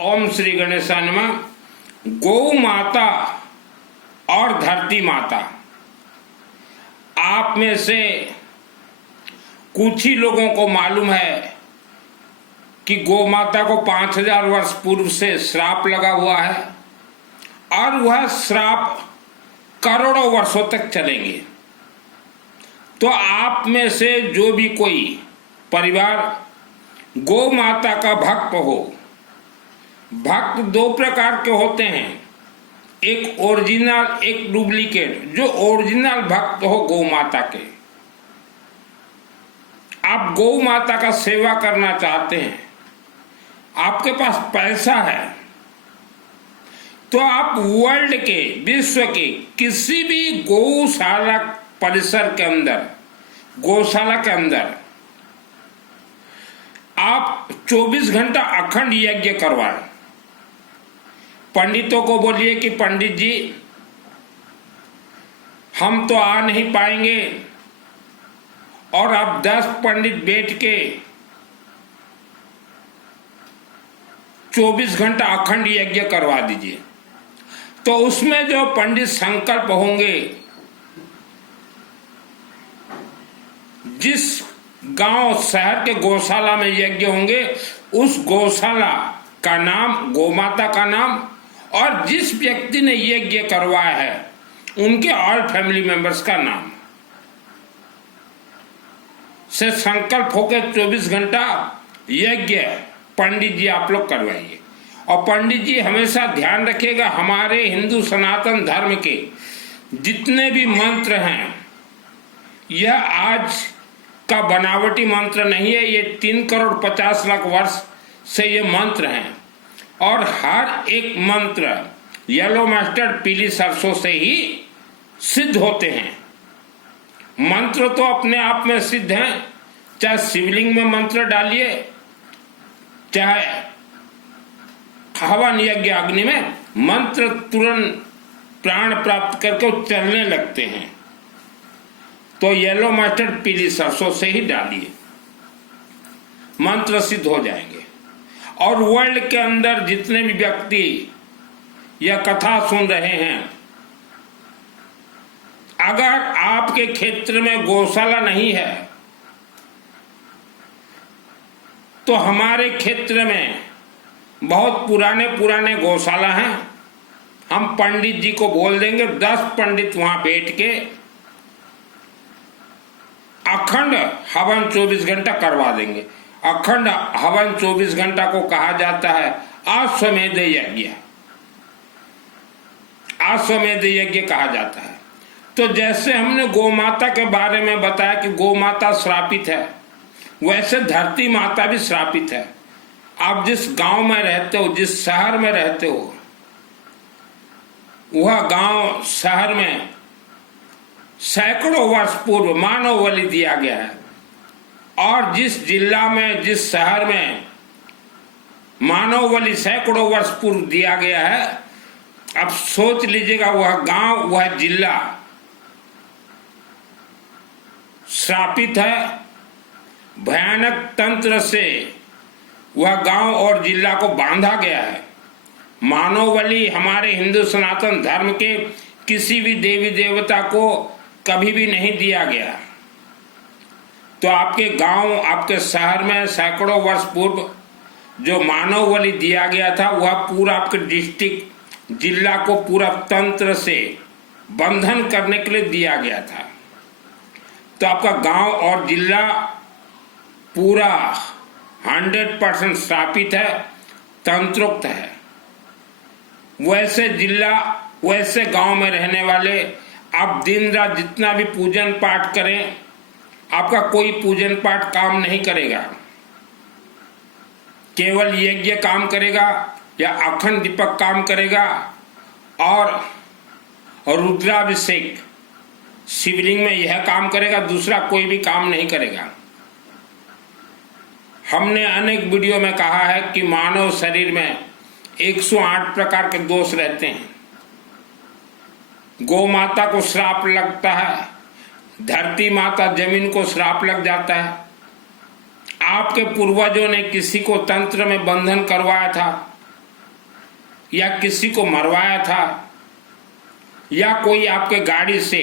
ओम श्री गणेशाय नमः। गौ माता और धरती माता, आप में से कुछ ही लोगों को मालूम है कि गौ माता को 5000 वर्ष पूर्व से श्राप लगा हुआ है और वह श्राप करोड़ों वर्षों तक चलेंगे। तो आप में से जो भी कोई परिवार गौ माता का भक्त हो, भक्त दो प्रकार के होते हैं, एक ओरिजिनल एक डुप्लीकेट। जो ओरिजिनल भक्त हो गौ माता के, आप गौ माता का सेवा करना चाहते हैं, आपके पास पैसा है, तो आप वर्ल्ड के, विश्व के किसी भी गौशाला परिसर के अंदर, गौशाला के अंदर आप 24 घंटा अखंड यज्ञ करवाएं। पंडितों को बोलिए कि पंडित जी हम तो आ नहीं पाएंगे, और आप 10 पंडित बैठ के 24 घंटा अखंड यज्ञ करवा दीजिए। तो उसमें जो पंडित संकल्प होंगे, जिस गांव शहर के गौशाला में यज्ञ होंगे, उस गौशाला का नाम, गौ माता का नाम, और जिस व्यक्ति ने यज्ञ करवाया है उनके ऑल फैमिली मेंबर्स का नाम से संकल्प होकर 24 घंटा यज्ञ पंडित जी आप लोग करवाइए। और पंडित जी हमेशा ध्यान रखिएगा, हमारे हिंदू सनातन धर्म के जितने भी मंत्र हैं, यह आज का बनावटी मंत्र नहीं है। ये 3 करोड़ 50 लाख वर्ष से ये मंत्र हैं, और हर एक मंत्र येलो मस्टर्ड, पीली सरसों से ही सिद्ध होते हैं। मंत्र तो अपने आप में सिद्ध हैं, चाहे शिवलिंग में मंत्र डालिए, चाहे हवन यज्ञ अग्नि में, मंत्र तुरंत प्राण प्राप्त करके चलने लगते हैं। तो येलो मस्टर्ड, पीली सरसों से ही डालिए, मंत्र सिद्ध हो जाएंगे। और वर्ल्ड के अंदर जितने भी व्यक्ति यह कथा सुन रहे हैं, अगर आपके क्षेत्र में गौशाला नहीं है, तो हमारे क्षेत्र में बहुत पुराने पुराने गौशाला हैं। हम पंडित जी को बोल देंगे, 10 पंडित वहां बैठ के अखंड हवन 24 घंटा करवा देंगे। अखंड हवन 24 घंटा को कहा जाता है अश्वमेध यज्ञ। अश्वमेध यज्ञ कहा जाता है। तो जैसे हमने गौ माता के बारे में बताया कि गौ माता श्रापित है, वैसे धरती माता भी श्रापित है। आप जिस गांव में रहते हो, जिस शहर में रहते हो, वह गांव शहर में सैकड़ों वर्ष पूर्व मानव बलि दिया गया है, और जिस जिला में, जिस शहर में मानव बलि सैकड़ों वर्ष पूर्व दिया गया है, अब सोच लीजिएगा वह गांव, वह जिला श्रापित है। भयानक तंत्र से वह गांव और जिला को बांधा गया है। मानव बलि हमारे हिंदू सनातन धर्म के किसी भी देवी देवता को कभी भी नहीं दिया गया। तो आपके गांव, आपके शहर में सैकड़ों वर्ष पूर्व जो मानव बलि दिया गया था, वह पूरा आपके डिस्ट्रिक्ट, जिला को पूरा तंत्र से बंधन करने के लिए दिया गया था। तो आपका गांव और जिला पूरा 100% श्रापित है, तंत्रोक्त है। वैसे जिला, वैसे गांव में रहने वाले आप दिन रात जितना भी पूजन पाठ करें, आपका कोई पूजन पाठ काम नहीं करेगा। केवल यज्ञ काम करेगा, या अखंड दीपक काम करेगा, और रुद्राभिषेक शिवलिंग में यह काम करेगा, दूसरा कोई भी काम नहीं करेगा। हमने अनेक वीडियो में कहा है कि मानव शरीर में 108 प्रकार के दोष रहते हैं। गौ माता को श्राप लगता है, धरती माता जमीन को श्राप लग जाता है, आपके पूर्वजों ने किसी को तंत्र में बंधन करवाया था, या किसी को मरवाया था या कोई आपके गाड़ी से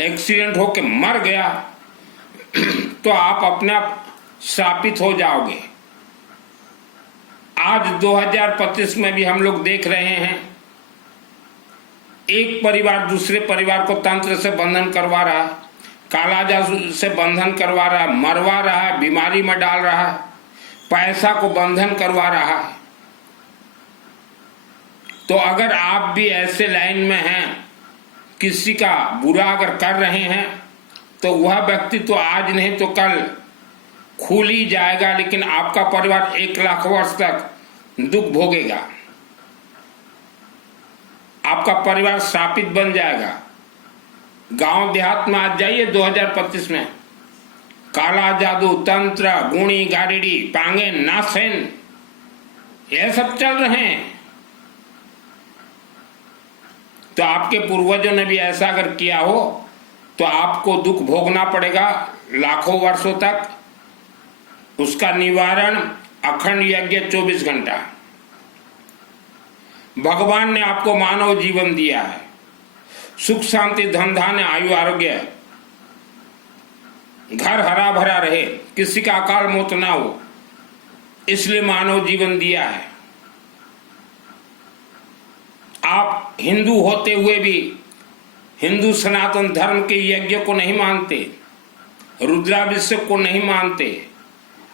एक्सीडेंट होकर मर गया तो आप अपने आप श्रापित हो जाओगे। आज 2025 में भी हम लोग देख रहे हैं, एक परिवार दूसरे परिवार को तंत्र से बंधन करवा रहा है, काला जादू से बंधन करवा रहा है, मरवा रहा है, बीमारी में डाल रहा है, पैसा को बंधन करवा रहा है। तो अगर आप भी ऐसे लाइन में हैं, किसी का बुरा अगर कर रहे हैं, तो वह व्यक्ति तो आज नहीं तो कल खुल ही जाएगा, लेकिन आपका परिवार 1 लाख वर्ष तक दुख भोगेगा। आपका परिवार श्रापित बन जाएगा। गांव देहात में आज जाइए 2025 में, काला जादू, तंत्र, गुणी, गाड़ी, पांगे, नासेन, यह सब चल रहे हैं। तो आपके पूर्वजों ने भी ऐसा अगर किया हो तो आपको दुख भोगना पड़ेगा लाखों वर्षों तक। उसका निवारण अखंड यज्ञ 24 घंटा। भगवान ने आपको मानव जीवन दिया है, सुख शांति धन धान्य आयु आरोग्य, घर हरा भरा रहे, किसी का अकाल मौत ना हो, इसलिए मानव जीवन दिया है। आप हिंदू होते हुए भी हिंदू सनातन धर्म के यज्ञ को नहीं मानते, रुद्राभिषेक को नहीं मानते,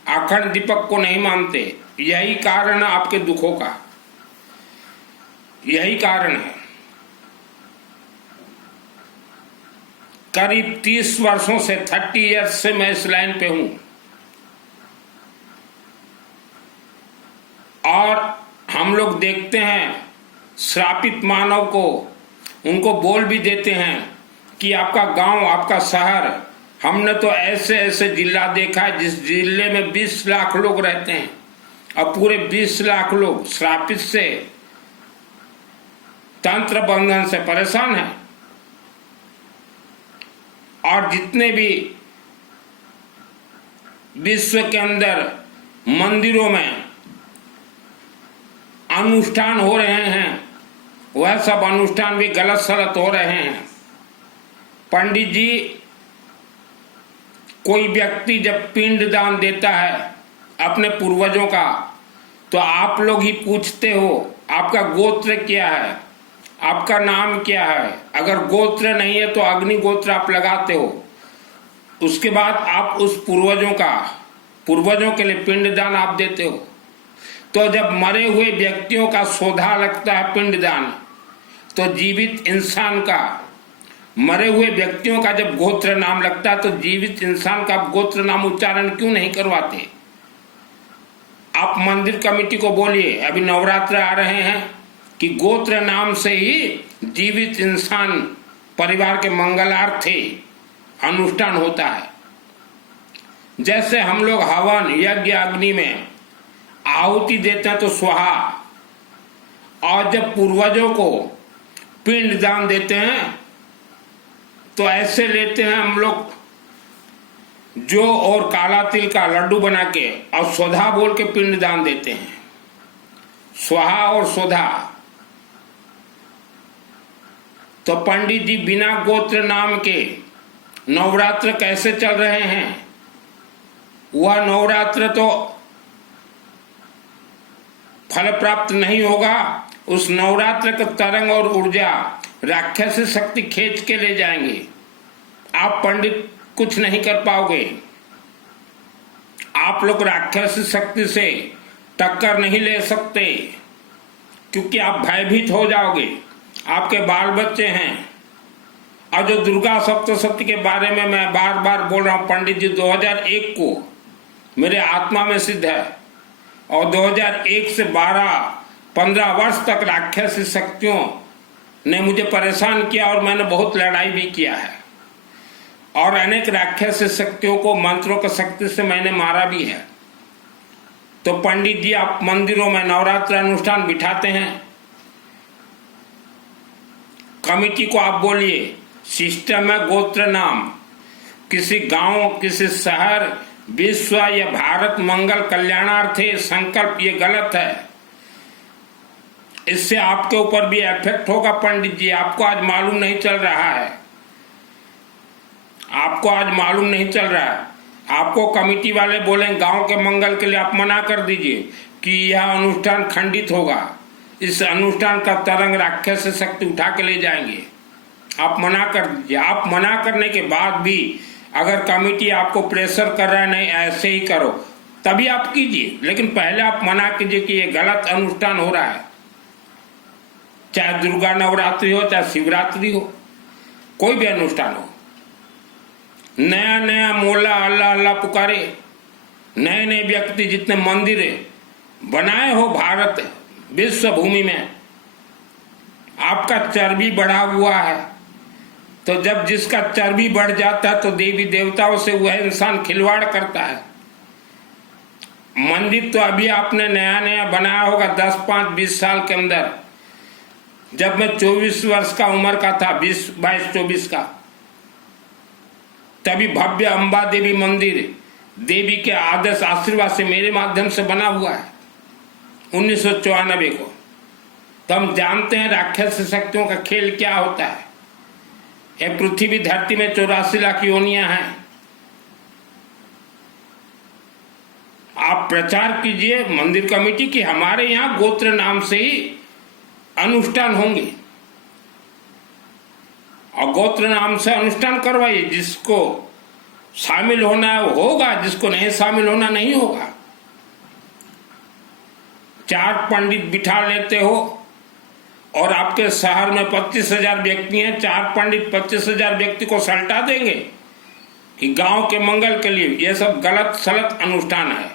अखंड दीपक को नहीं मानते। यही कारण है आपके दुखों का, यही कारण है। करीब 30 वर्षों से 30 ईयर्स से मैं इस लाइन पे हूं और हम लोग देखते हैं श्रापित मानव को, उनको बोल भी देते हैं कि आपका गांव, आपका शहर, हमने तो ऐसे ऐसे जिला देखा है जिस जिले में 20 लाख लोग रहते हैं और पूरे 20 लाख लोग श्रापित से, तंत्र बंधन से परेशान हैं। और जितने भी विश्व के अंदर मंदिरों में अनुष्ठान हो रहे हैं, वह सब अनुष्ठान भी गलत सलत हो रहे हैं। पंडित जी, कोई व्यक्ति जब पिंड दान देता है अपने पूर्वजों का, तो आप लोग ही पूछते हो आपका गोत्र क्या है, आपका नाम क्या है। अगर गोत्र नहीं है तो अग्नि गोत्र आप लगाते हो। उसके बाद आप उस पूर्वजों के लिए पिंड दान आप देते हो। तो जब मरे हुए व्यक्तियों का सौदा लगता है पिंडदान, तो जीवित इंसान का, मरे हुए व्यक्तियों का जब गोत्र नाम लगता है, तो जीवित इंसान का गोत्र नाम उच्चारण क्यों नहीं करवाते? आप मंदिर कमेटी को बोलिए, अभी नवरात्र आ रहे हैं, कि गोत्र नाम से ही जीवित इंसान परिवार के मंगलार्थे अनुष्ठान होता है। जैसे हम लोग हवन यज्ञ अग्नि में आहुति देते हैं तो स्वाहा, और जब पूर्वजों को पिंड दान देते हैं तो ऐसे लेते हैं हम लोग जो और काला तिल का लड्डू बना के और सोधा बोल के पिंड दान देते हैं। स्वाहा और सोधा। तो पंडित जी बिना गोत्र नाम के नवरात्र कैसे चल रहे हैं? वह नवरात्र तो फल प्राप्त नहीं होगा। उस नवरात्र का तरंग और ऊर्जा राक्षसी शक्ति खींच के ले जाएंगे। आप पंडित कुछ नहीं कर पाओगे। आप लोग राक्षसी शक्ति से टक्कर नहीं ले सकते, क्योंकि आप भयभीत हो जाओगे। आपके बाल बच्चे हैं। और जो दुर्गा सप्तशती के बारे में मैं बार बार बोल रहा हूं, पंडित जी 2001 को मेरे आत्मा में सिद्ध है, और 2001 से 12-15 वर्ष तक राक्षसी शक्तियों ने मुझे परेशान किया और मैंने बहुत लड़ाई भी किया है, और अनेक राक्षसी शक्तियों को मंत्रों की शक्ति से मैंने मारा भी है। तो पंडित जी आप मंदिरों में नवरात्र अनुष्ठान बिठाते हैं, कमेटी को आप बोलिए सिस्टम है गोत्र नाम, किसी गांव, किसी शहर, विश्व या भारत मंगल कल्याणार्थे संकल्प, ये गलत है। इससे आपके ऊपर भी इफेक्ट होगा पंडित जी। आपको आज मालूम नहीं चल रहा है, आपको आज मालूम नहीं चल रहा है। आपको कमेटी वाले बोले गांव के मंगल के लिए आप मना कर दीजिए कि यह अनुष्ठान खंडित होगा, इस अनुष्ठान का तरंग राक्षस शक्ति उठा के ले जाएंगे। आप मना कर दीजिए। आप मना करने के बाद भी अगर कमेटी आपको प्रेशर कर रहा है नहीं ऐसे ही करो, तभी आप कीजिए, लेकिन पहले आप मना कीजिए कि ये गलत अनुष्ठान हो रहा है। चाहे दुर्गा नवरात्रि हो, चाहे शिवरात्रि हो, कोई भी अनुष्ठान हो। नया नया मोला अल्लाह अल्लाह पुकारे, नए नए व्यक्ति जितने मंदिर बनाए हो भारत विश्व भूमि में, आपका चर्बी बढ़ा हुआ है। तो जब जिसका चर्बी बढ़ जाता है तो देवी देवताओं से वह इंसान खिलवाड़ करता है। मंदिर तो अभी आपने नया नया बनाया होगा 10, 5, 20 साल के अंदर। जब मैं 24 वर्ष का उम्र का था, 20, 22, 24 का, तभी भव्य अंबा देवी मंदिर देवी के आदर्श आशीर्वाद से मेरे माध्यम से बना हुआ है 1994 को। तो हम जानते हैं राक्षस शक्तियों का खेल क्या होता है। यह पृथ्वी धरती में 84 लाख योनियां हैं। आप प्रचार कीजिए मंदिर कमेटी की, हमारे यहाँ गोत्र नाम से ही अनुष्ठान होंगे और गोत्र नाम से अनुष्ठान करवाइए। जिसको शामिल होना है वो होगा, जिसको नहीं शामिल होना नहीं होगा। 4 पंडित बिठा लेते हो और आपके शहर में 25,000 व्यक्ति हैं, 4 पंडित 25,000 व्यक्ति को सल्टा देंगे कि गांव के मंगल के लिए। यह सब गलत सलत अनुष्ठान है,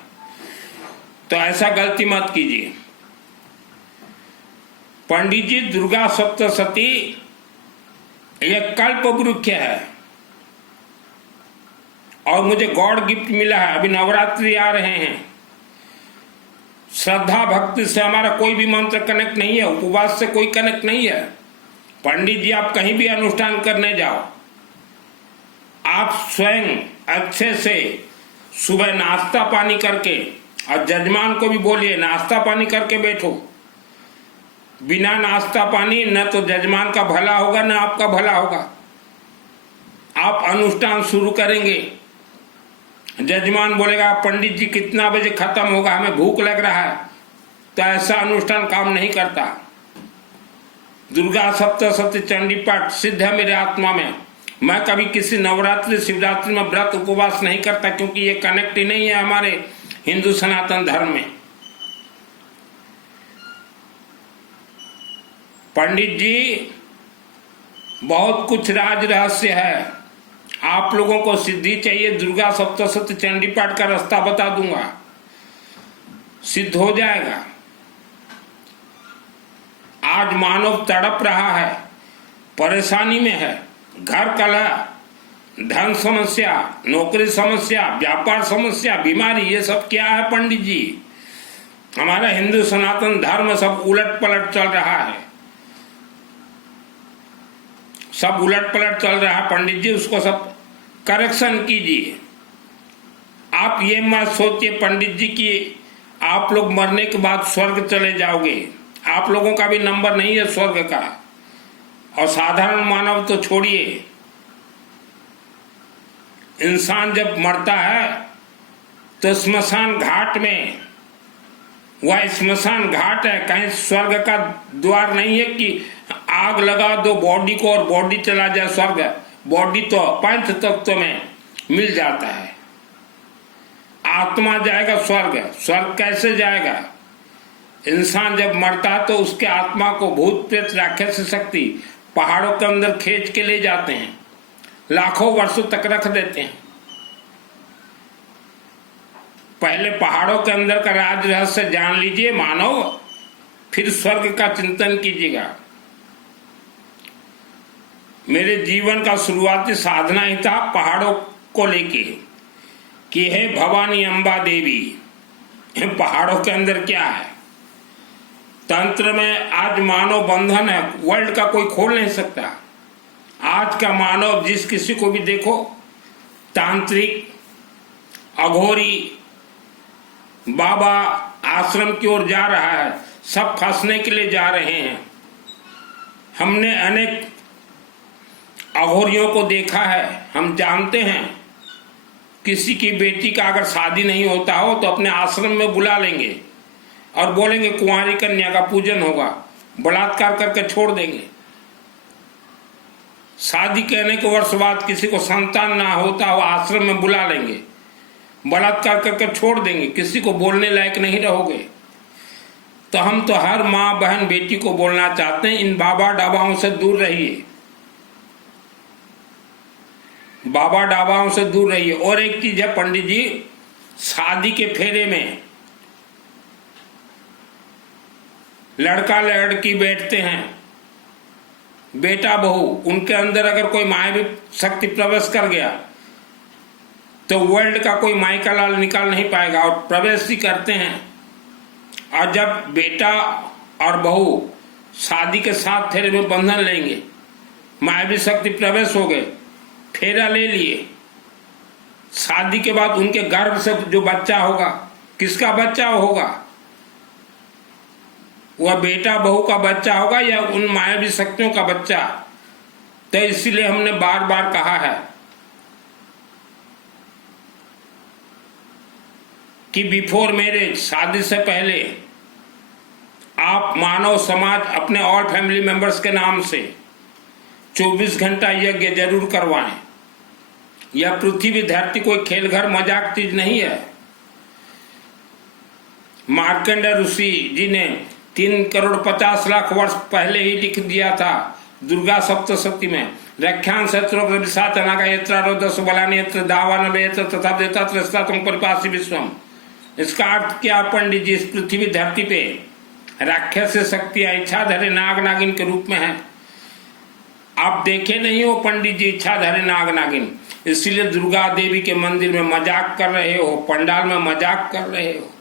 तो ऐसा गलती मत कीजिए। पंडित जी, दुर्गा सप्तशती यह कल्प वृक्ष है और मुझे गॉड गिफ्ट मिला है। अभी नवरात्रि आ रहे हैं, श्रद्धा भक्ति से हमारा कोई भी मंत्र कनेक्ट नहीं है, उपवास से कोई कनेक्ट नहीं है। पंडित जी, आप कहीं भी अनुष्ठान करने जाओ, आप स्वयं अच्छे से सुबह नाश्ता पानी करके, और जजमान को भी बोलिए नाश्ता पानी करके बैठो। बिना नाश्ता पानी न तो जजमान का भला होगा न आपका भला होगा। आप अनुष्ठान शुरू करेंगे, जजमान बोलेगा पंडित जी कितना बजे खत्म होगा, हमें भूख लग रहा है, तो ऐसा अनुष्ठान काम नहीं करता। दुर्गा सप्तशती चंडी पाठ सिद्ध है मेरे आत्मा में। मैं कभी किसी नवरात्रि शिवरात्रि में व्रत उपवास नहीं करता, क्योंकि ये कनेक्ट ही नहीं है हमारे हिंदू सनातन धर्म में। पंडित जी, बहुत कुछ राज रहस्य है, आप लोगों को सिद्धि चाहिए। दुर्गा सप्तशती चंडी पाठ का रास्ता बता दूंगा, सिद्ध हो जाएगा। आज मानव तड़प रहा है, परेशानी में है, घर कलह, धन समस्या, नौकरी समस्या, व्यापार समस्या, बीमारी, ये सब क्या है पंडित जी? हमारा हिंदू सनातन धर्म सब उलट पलट चल रहा है, सब उलट पलट चल रहा है पंडित जी, उसको सब करेक्शन कीजिए। आप ये मत सोचिए पंडित जी कि आप लोग मरने के बाद स्वर्ग चले जाओगे। आप लोगों का भी नंबर नहीं है स्वर्ग का, और साधारण मानव तो छोड़िए। इंसान जब मरता है तो स्मशान घाट में, वह स्मशान घाट है, कहीं स्वर्ग का द्वार नहीं है कि आग लगा दो बॉडी को और बॉडी चला जाए स्वर्ग। बॉडी तो पंच तत्व में मिल जाता है, आत्मा जाएगा स्वर्ग। स्वर्ग कैसे जाएगा? इंसान जब मरता है तो उसके आत्मा को भूत प्रेत राक्षस शक्ति पहाड़ों के अंदर खींच के ले जाते हैं, लाखों वर्षों तक रख देते हैं। पहले पहाड़ों के अंदर का राज रहस्य जान लीजिए मानव, फिर स्वर्ग का चिंतन कीजिएगा। मेरे जीवन का शुरुआती साधना ही था पहाड़ों को लेके कि हे भवानी अंबा देवी, पहाड़ों के अंदर क्या है? तंत्र में आज मानव बंधन है, वर्ल्ड का कोई खोल नहीं सकता। आज का मानव जिस किसी को भी देखो, तांत्रिक, अघोरी, बाबा आश्रम की ओर जा रहा है। सब फंसने के लिए जा रहे हैं। हमने अनेक अघोरियों को देखा है, हम जानते हैं। किसी की बेटी का अगर शादी नहीं होता हो तो अपने आश्रम में बुला लेंगे और बोलेंगे कुंवारी कन्या का पूजन होगा, बलात्कार करके छोड़ देंगे। शादी कहने के वर्ष बाद किसी को संतान ना होता हो आश्रम में बुला लेंगे, बलात्कार करके छोड़ देंगे, किसी को बोलने लायक नहीं रहोगे। तो हम तो हर माँ बहन बेटी को बोलना चाहते हैं, इन बाबा डाबाओं से दूर रहिए, बाबा डाबाओं से दूर रहिए। और एक चीज है पंडित जी, शादी के फेरे में लड़का लड़की बैठते हैं, बेटा बहू, उनके अंदर अगर कोई मायावी शक्ति प्रवेश कर गया तो वर्ल्ड का कोई माई का लाल निकाल नहीं पाएगा, और प्रवेश ही करते हैं। और जब बेटा और बहू शादी के साथ फेरे में बंधन लेंगे, मायावी शक्ति प्रवेश हो गए, फेरा ले लिए, शादी के बाद उनके गर्भ से जो बच्चा होगा, किसका बच्चा होगा? वह बेटा बहू का बच्चा होगा या उन मायावी शक्तियों का बच्चा? तो इसीलिए हमने बार बार कहा है कि बिफोर मैरिज, शादी से पहले आप मानव समाज अपने ऑल फैमिली मेंबर्स के नाम से 24 घंटा यज्ञ जरूर करवाएं। यह पृथ्वी धरती कोई खेल घर मजाक चीज नहीं है। मार्कंडेय ऋषि जी ने 3,50,00,000 वर्ष पहले ही लिख दिया था दुर्गा सप्तशती में, रख्यान शत्रुघ्न विशाच अनागा यत्र रोदस बलानि यत्र दावान यत्र तथा देता त्रस्ता तुम परिपासी विश्वम। इसका अर्थ क्या पंडित जी? इस पृथ्वी धरती पे राक्षस शक्तियां इच्छाधारी नाग नागिन के रूप में है। आप देखे नहीं हो पंडित जी इच्छाधारी नाग नागिन, इसलिए दुर्गा देवी के मंदिर में मजाक कर रहे हो, पंडाल में मजाक कर रहे हो।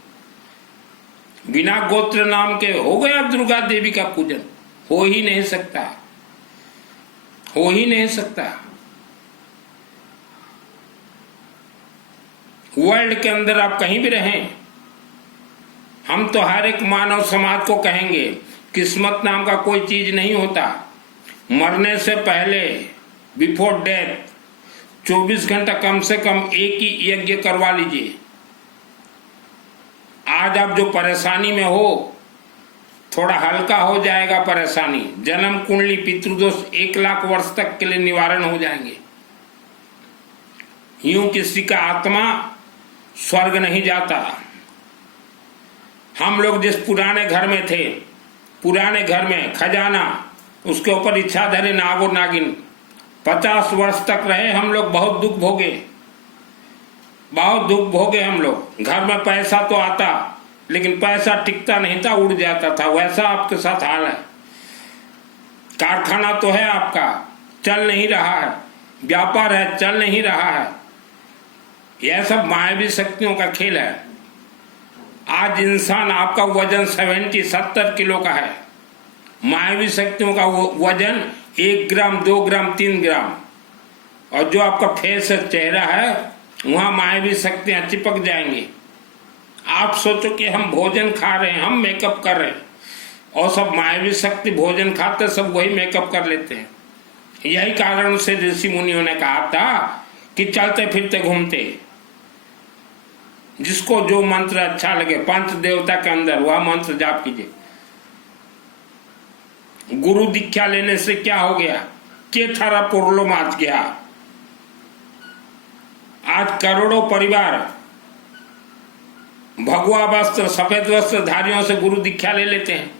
बिना गोत्र नाम के हो गया दुर्गा देवी का पूजन? हो ही नहीं सकता, हो ही नहीं सकता। वर्ल्ड के अंदर आप कहीं भी रहें, हम तो हर एक मानव समाज को कहेंगे किस्मत नाम का कोई चीज नहीं होता। मरने से पहले, बिफोर डेथ, 24 घंटा कम से कम एक ही यज्ञ करवा लीजिए। आज आप जो परेशानी में हो, थोड़ा हल्का हो जाएगा परेशानी। जन्म कुंडली पितृदोष 1,00,000 वर्ष तक के लिए निवारण हो जाएंगे। यूं किसी का आत्मा स्वर्ग नहीं जाता। हम लोग जिस पुराने घर में थे, पुराने घर में खजाना, उसके ऊपर इच्छाधारी नाग और नागिन 50 वर्ष तक रहे। हम लोग बहुत दुख भोगे, बहुत दुख भोगे हम लोग। घर में पैसा तो आता, लेकिन पैसा टिकता नहीं था, उड़ जाता था। वैसा आपके साथ हाल है। कारखाना तो है आपका, चल नहीं रहा है। व्यापार है, चल नहीं रहा है। यह सब मायावी शक्तियों का खेल है। आज इंसान, आपका वजन 70 किलो का है, मायावी शक्तियों का वजन 1 ग्राम, 2 ग्राम, 3 ग्राम। और जो आपका फेस है, चेहरा है, वहां मायावी शक्तियां चिपक जाएंगी। आप सोचो कि हम भोजन खा रहे हैं, हम मेकअप कर रहे हैं, और सब मायावी शक्ति भोजन खाते सब वही मेकअप कर लेते हैं। यही कारण से ऋषि मुनियों ने कहा था कि चलते फिरते घूमते, जिसको जो मंत्र अच्छा लगे पंच देवता के अंदर वह मंत्र जाप कीजिए। गुरु दीक्षा लेने से क्या हो गया? के थारा पुरलो माच गया। आज करोड़ों परिवार भगवा वस्त्र, सफेद वस्त्र धारियों से गुरु दीक्षा ले लेते हैं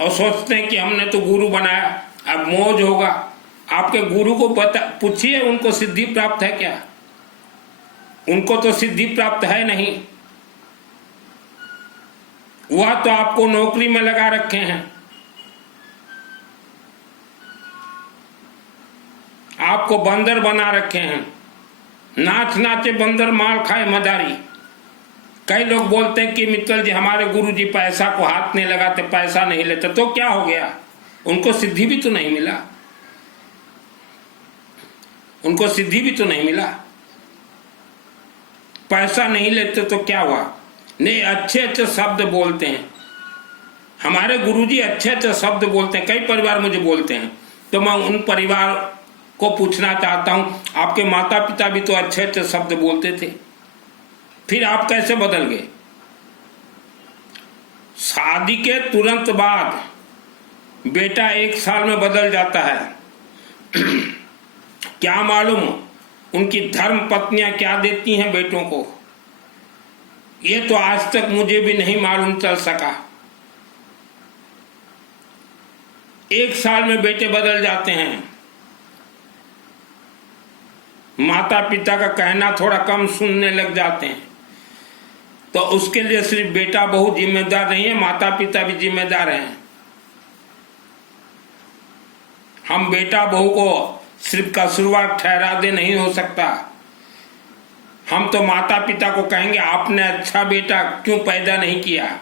और सोचते हैं कि हमने तो गुरु बनाया, अब मौज होगा। आपके गुरु को पूछिए, उनको सिद्धि प्राप्त है क्या? उनको तो सिद्धि प्राप्त है नहीं। वह तो आपको नौकरी में लगा रखे हैं, आपको बंदर बना रखे हैं। नाच नाचे बंदर, माल खाए मदारी। कई लोग बोलते हैं कि मित्तल जी हमारे गुरु जी पैसा को हाथ नहीं लगाते, पैसा नहीं लेते। तो क्या हो गया? उनको सिद्धि भी तो नहीं मिला, उनको सिद्धि भी तो नहीं मिला। पैसा नहीं लेते तो क्या हुआ? नहीं, अच्छे अच्छे शब्द बोलते हैं, हमारे गुरुजी अच्छे अच्छे शब्द बोलते हैं, कई परिवार मुझे बोलते हैं, तो मैं उन परिवार को पूछना चाहता हूं, आपके माता पिता भी तो अच्छे अच्छे शब्द बोलते थे, फिर आप कैसे बदल गए? शादी के तुरंत बाद बेटा 1 साल में बदल जाता है। क्या मालूम उनकी धर्म पत्नियां क्या देती हैं बेटों को, ये तो आज तक मुझे भी नहीं मालूम चल सका। 1 साल में बेटे बदल जाते हैं। माता पिता का कहना थोड़ा कम सुनने लग जाते हैं। तो उसके लिए सिर्फ बेटा बहू जिम्मेदार नहीं है, माता पिता भी जिम्मेदार हैं। हम बेटा बहू को सिर्फ कसूरवार ठहरा दे नहीं हो सकता। हम तो माता पिता को कहेंगे आपने अच्छा बेटा क्यों पैदा नहीं किया।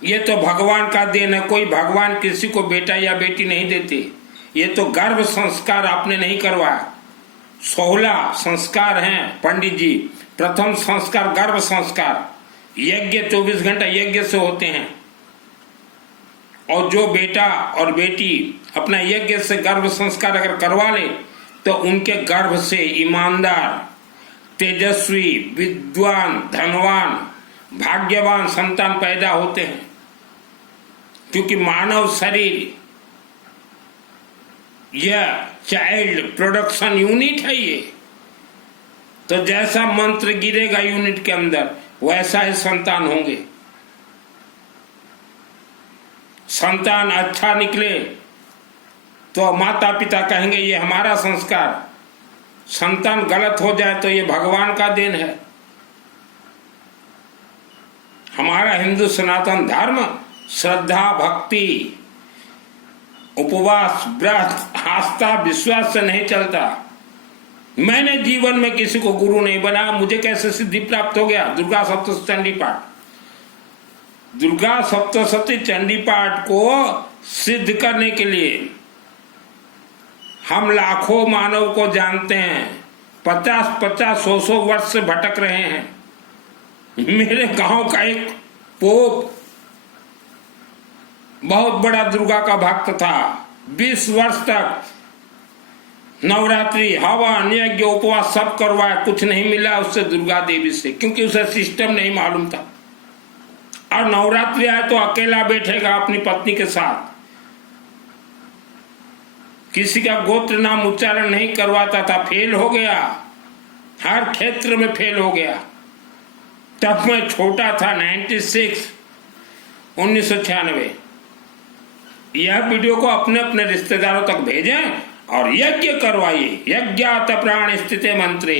ये तो भगवान का देन है, कोई भगवान किसी को बेटा या बेटी नहीं देते। ये तो गर्भ संस्कार आपने नहीं करवाया। 16 संस्कार हैं पंडित जी। प्रथम संस्कार गर्भ संस्कार, यज्ञ 24 घंटा यज्ञ से होते हैं, और जो बेटा और बेटी अपना यज्ञ से गर्भ संस्कार अगर करवा ले तो उनके गर्भ से ईमानदार, तेजस्वी, विद्वान, धनवान, भाग्यवान संतान पैदा होते हैं। क्योंकि मानव शरीर यह चाइल्ड प्रोडक्शन यूनिट है। ये तो जैसा मंत्र गिरेगा यूनिट के अंदर वैसा ही संतान होंगे। संतान अच्छा निकले तो माता पिता कहेंगे ये हमारा संस्कार, संतान गलत हो जाए तो ये भगवान का देन है। हमारा हिंदू सनातन धर्म श्रद्धा, भक्ति, उपवास, व्रत, आस्था, विश्वास से नहीं चलता। मैंने जीवन में किसी को गुरु नहीं बनाया, मुझे कैसे सिद्धि प्राप्त हो गया? दुर्गा सप्तशती चंडी पाठ, दुर्गा सप्तशती चंडी पाठ को सिद्ध करने के लिए हम लाखों मानव को जानते हैं, 50-50, 100 वर्ष से भटक रहे हैं। मेरे गांव का एक पोप बहुत बड़ा दुर्गा का भक्त था। 20 वर्ष तक नवरात्रि, हवन, यज्ञ, उपवास सब करवाया, कुछ नहीं मिला उससे दुर्गा देवी से, क्योंकि उसे सिस्टम नहीं मालूम था। और नवरात्रि आए तो अकेला बैठेगा अपनी पत्नी के साथ, किसी का गोत्र नाम उच्चारण नहीं करवाता था। फेल हो गया, हर क्षेत्र में फेल हो गया। तब मैं छोटा था, 1996। यह वीडियो को अपने अपने रिश्तेदारों तक भेजें और यज्ञ करवाइए। यज्ञात प्राण स्थिते मंत्रे।